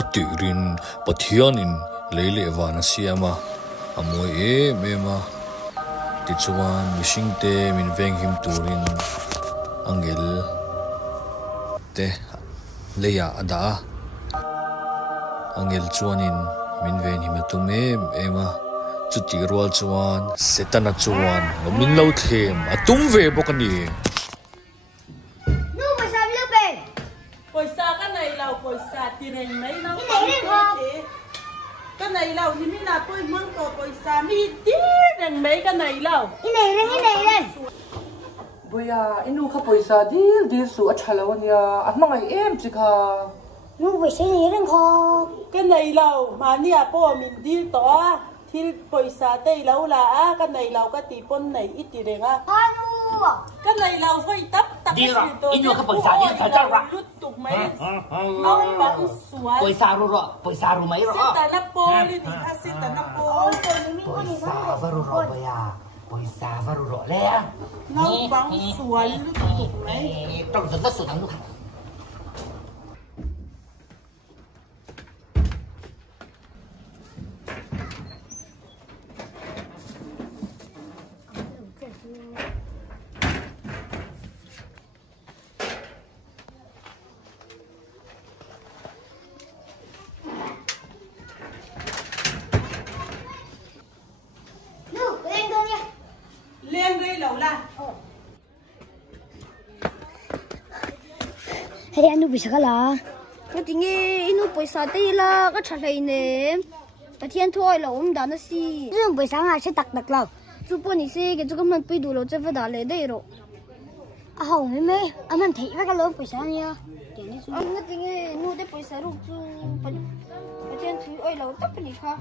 atirin pathianin leile wana siama amoi mema tichuan mishingte min veng him turin angel te leya ada angel chuanin min ven him atume ema chuti rual chuan setana chuan min lo them atum ve bokani nu paisa lo be paisa cái này là paisa tiền mấy nó cái này là thì mình là tôi muốn có paisa mi tiền mấy cái này là cái này bây giờ inu khá paisa đi số ít làวันya ăn mang ai em chỉ cả nu paisa này đang khó cái này là mà nia po mình đi to thì paisa đây lâu là cái này là cái tiền này ít tiền à cái này là phải tấp đi rồi inu khá paisa đi phải cho ra tục mấy ông bắn suối paisa rồi mấy rồi ta nắp po đi thì ta xin ta nắp po paisa rồi bây giờ paisa rồi lẽ nó bắn suối tục mấy trong rất sụt thằng lúc lên đây lâu là hay anu paisa ka la ka tinge inu paisa te la ka thalai ne pathian thoi lo da na si nu paisa nga se tak tak lo chu po ni se ke chu kam nan pi du lo che fa da le dei ro a ho me aman thei va ka lo paisa nia ke ni chu nga tinge nu de paisa ru chu pathian thui oi lo tak ni kha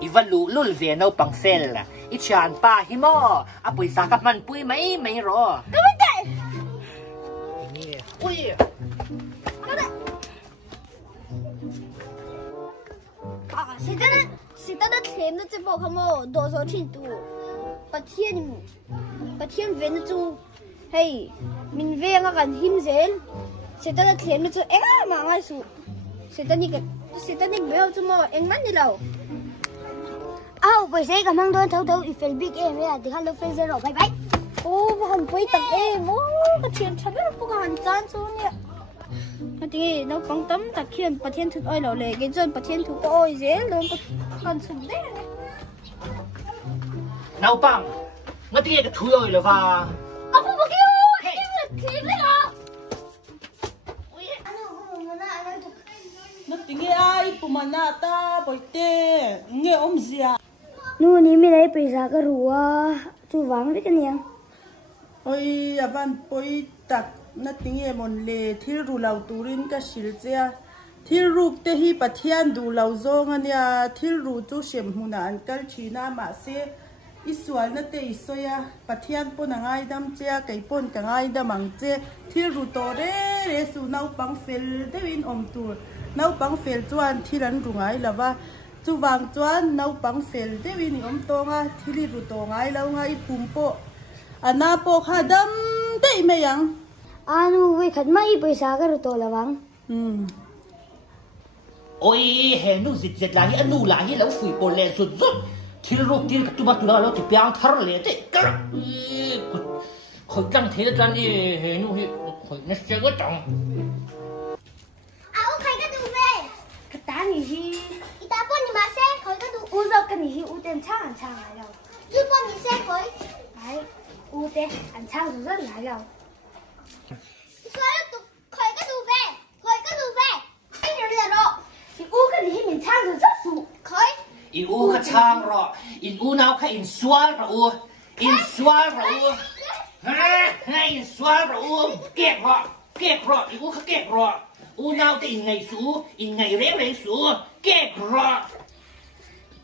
Ivalu lul ve no pang sel ichan pa himo apoy sa man puy may ro kamatay uy Sita na claim na che bo khamo do zo thin tu pathian ve na chu hey min ve nga kan him zel sita na claim na chu ma ngai su sita ni be chu mo eng man ni lo ao bây giờ cái mang đôi thâu thâu ifel big em ya thì hello friends rồi bye bye ô hàn quay tập em ô cái chuyện thật rất là hàn chán số nè cái gì nó quan tâm tập khiên bát thiên thực oi lẩu lệ cái chân bát thiên thực oi dễ luôn còn sủng đấy nào bang ngắt cái thui oi là va ông không kêu em là thiên đấy hả nó tiếng ai phụ mà na ta bởi tê nghe ông gì à nu ni mi lấy paisa ka ruwa chu wang đấy cái niang ôi à van bồi tắc nó tiếng em một lệ thil ru lau turin ka sil chia thil ru te hi pathian du lau zong ania thil ru chu shem huna an kal thina ma se isual na te isoya pathian pon angai dam chia kai pon ka ngai dam ang che thil ru to re su nau pang fel dewin om tur nau pang fel chuan thiran rungai lawa chu wang chuan nau pang fel dewi ni om tonga thili ru to ngai lo ngai pumpo ana po khadam te me yang anu we khat mai paisa ka ru to lawang ôi hè nu zit la hi anu la hi lo fui po le zut zut thil ru til tu ba tu la lo ti piang thar le te kar khoi tang the tran ni he nu hi khoi na se go tang ta ni hi ita pon ni ma se khoi ka du u zo ka ni hi u ten chang an chang lai lo chu pon ni se khoi ai u te an chang zo rất lai lo khoi tu khoi ka du ve ai ni le ro thì u ka ni hi min chang zo rất su khoi in u kha chang ro in u nau kha in swal ro u ha in swal ro u kek ro in u kha kek ro u nau te in ngày rẽ su kek ro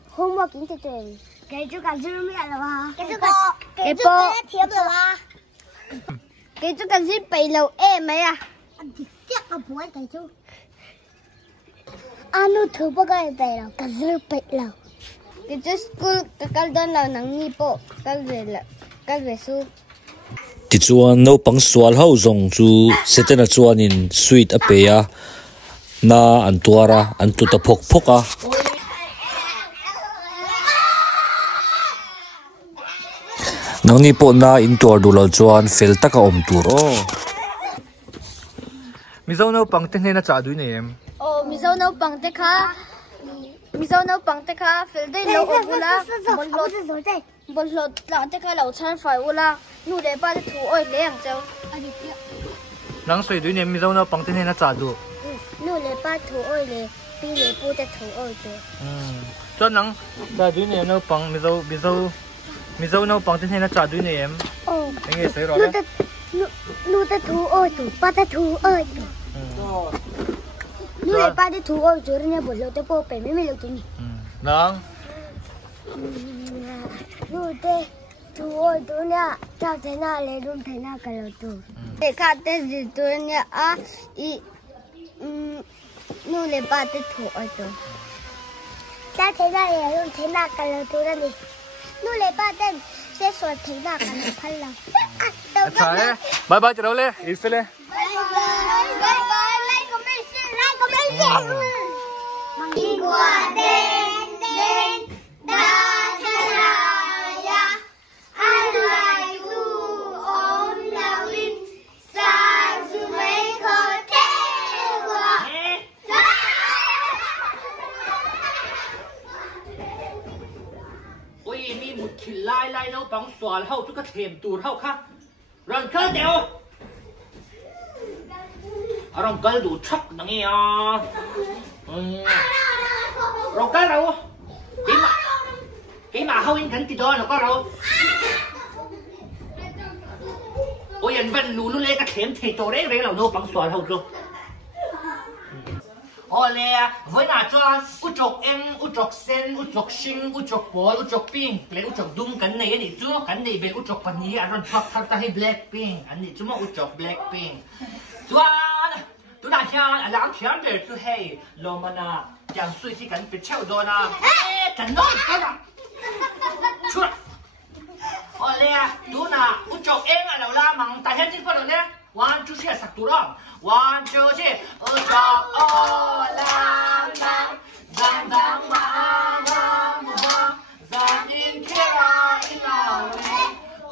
hôm qua kính tiền cái chú cả dư mẹ là ba cái chú thiệp là ba cái chú cả dư bày lầu em ấy à anh thì chắc là bố cái chú anh nó thử bao cái bày lầu cả dư bày lầu cái chú school cái đơn là nắng nhị bộ cái về su ti chuan no pang swal ho zong chu setena chuan in sweet a pe a na an tuara an tu ta phok phok a nang ni po na in tur du lo chuan fel taka om tur o mizo no pangte hne na cha du ne em mizo no pangte kha fel dei lo obula bollo la te kha lo chan fai ula nu le ba de thu oi leng chau nang soi du ne mizo no pangte hne na cha du nu le ba thu oi le pi le pu te thu oi te cho nang cha du ne no pang mizo no pangte hne na cha du ne em anh nghe soi ro le nu te thu oi tu pa te thu oi tu nu le ba de thu oi chu ne bollo te po pe me lo tu ni nang nu te thu oi tu nya cha te na le dum te na ka lo tu te ka te ji tu nya a I nu le ba te thu oi tu cha te na le dum te na ka lo tu ni nu le ba te se so te na ka lo phal la अच्छा है bye bye चलो ले इस ले ôi mi một khi lai đâu bằng xoài hậu tôi có thèm tuột hậu khác răng cơ đeo răng cơ đủ chắc nè nghe răng cơ đâu cái mà hậu in thằng thì đó nó có đâu ôi anh vẫn lú lên cái thèm thì tổ đấy là nó bằng xoài hậu rồi Olha, voi na cho utok em, utok sen, utok sing, utok ball, utok pink, play utok dum kan này ni chu, kan này be utok pani aron thak thak ta hi black pink, anh này chu mo utok black pink. Chuan, tu na hian alang thiam be chu hey, lo mana yang sui si kan pe cheu do na. Kan no ka na. Chuan. Olha, tu na utok em a lo la mang ta hian tin pa lo ne. 1, 2, 3 sak tu rong. 1, 2, 3 utok olam lam dam dam ma dam ma dam in kira ilam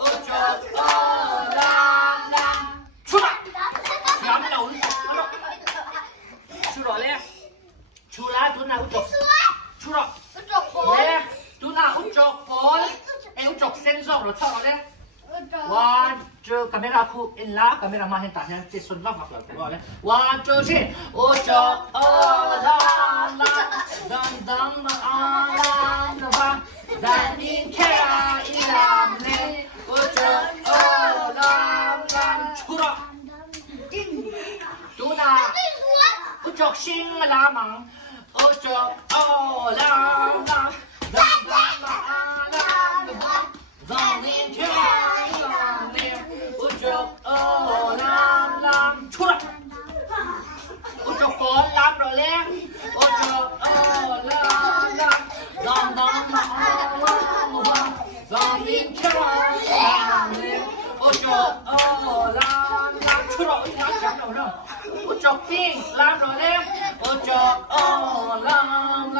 utok olam lam chua yam lâu chua le chua la tu na utok chua le tu na utok pol e utok sen zok lo chua le 1, 2 camera khu in la camera ma hen ta hen che sun va phak la le 1, 2, 3 o cho o la la dam dam ma la na va dan in kera ilam le o cho o la la chura tu na o cho sing la mang o cho o la la dam dam ma la na va dan in kera làm chua utok làm rồi lên utok làm dòng dòng in chơi làm lên utok làm chua rồi làm chậm rồi đâu utok pin làm rồi lên utok làm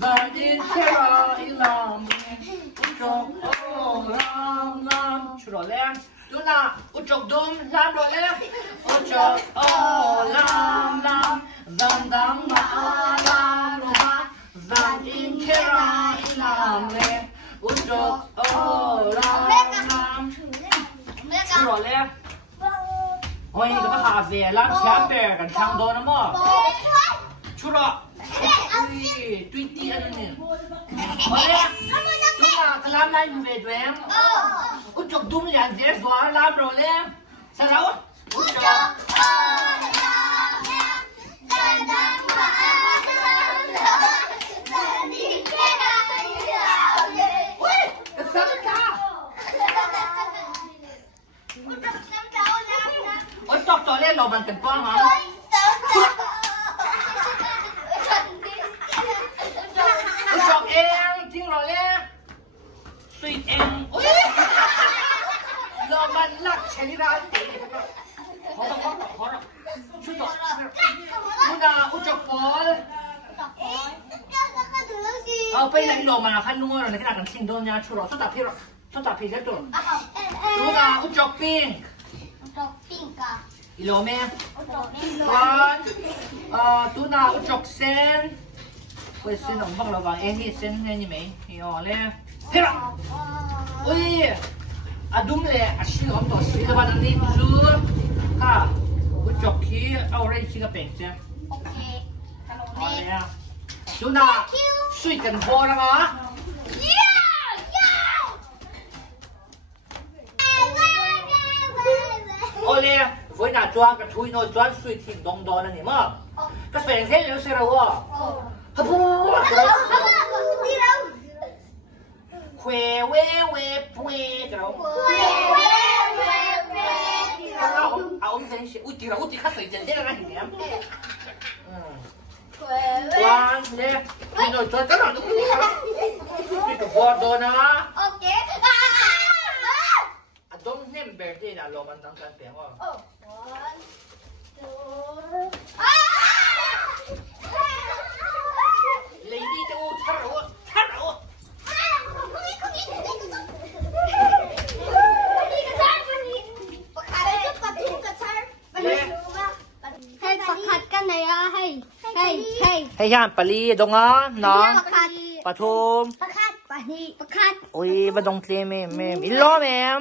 dòng in chơi làm làm chua lên tu na utok dum làm rồi lên utok làm dam dam ma làm dam in kera làm lên utok làm chua lên ôi cái bác hà về làm chém bèกันทางโดนนะมั้งchua tuy tí anh này ôi tu na cái làm này về đuém utok dum liền dễ xóa làm rồi lên sao đâu utok utok to lên lo bằng cần quang hả utok em tiếng rồi lên suy em lo bằng lắc chảy ra khó ไหนโดมาขั้นนู้นอะไรขนาดนั้นสิ่งโดนยาชุรสตับพี่สตับพี่ได้ตัวดูนะอุจจปิ้งอีโลแม่ก่อนดูนะอุจจเส้นเฮ้ยเส้นของบังระวังนี่เส้นนี่ไหมอ๋อเลยพี่ละอุ้ยอะดุมเลยอะชิลของตัวสีละวันนี้ซูค่ะอุจจขี้เอาอะไรชิกับเป็นเจ้าโอเคอ๋อเลยดูนะสวยกันพอแล้วมั้งโอเล่ฝนหนาจ้ากับทุยโนจ้าสวยทิ้งดงดอนนั่นนี่มั้งก็แสดงเท่เลยสิเราอ่ะฮับพูเควเวเวปุยกันเราเอาอีกสิ่งอุติเราอุติข้าใส่เจนเท่อะไรอย่างเงี้ยวันเนี่ยมีโนจ้าก็เราดูนี่ก็พอโดนนะโอเคDon't name birthday na lo man tang kan pe ho. Oh. 1, 2. Lady to tharo. Hey, pakat ka na ya. Hey. Hey yan pali donga na. Patum. Pakat. Pakat. Oi, ba dong tle me. Ilo mem.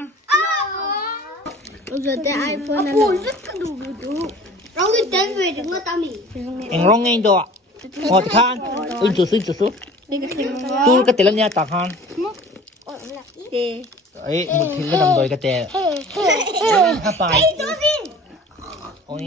Giờ cái iPhone này rất là đủ. Rong cái tên về đừng có tao mì. Em rong ngay đó. Ngọt khan. Ui chú sư. Tu cái tên nha ta khan. Ấy, một thằng cái đồng đội cái tên. Ha phải. Ôi.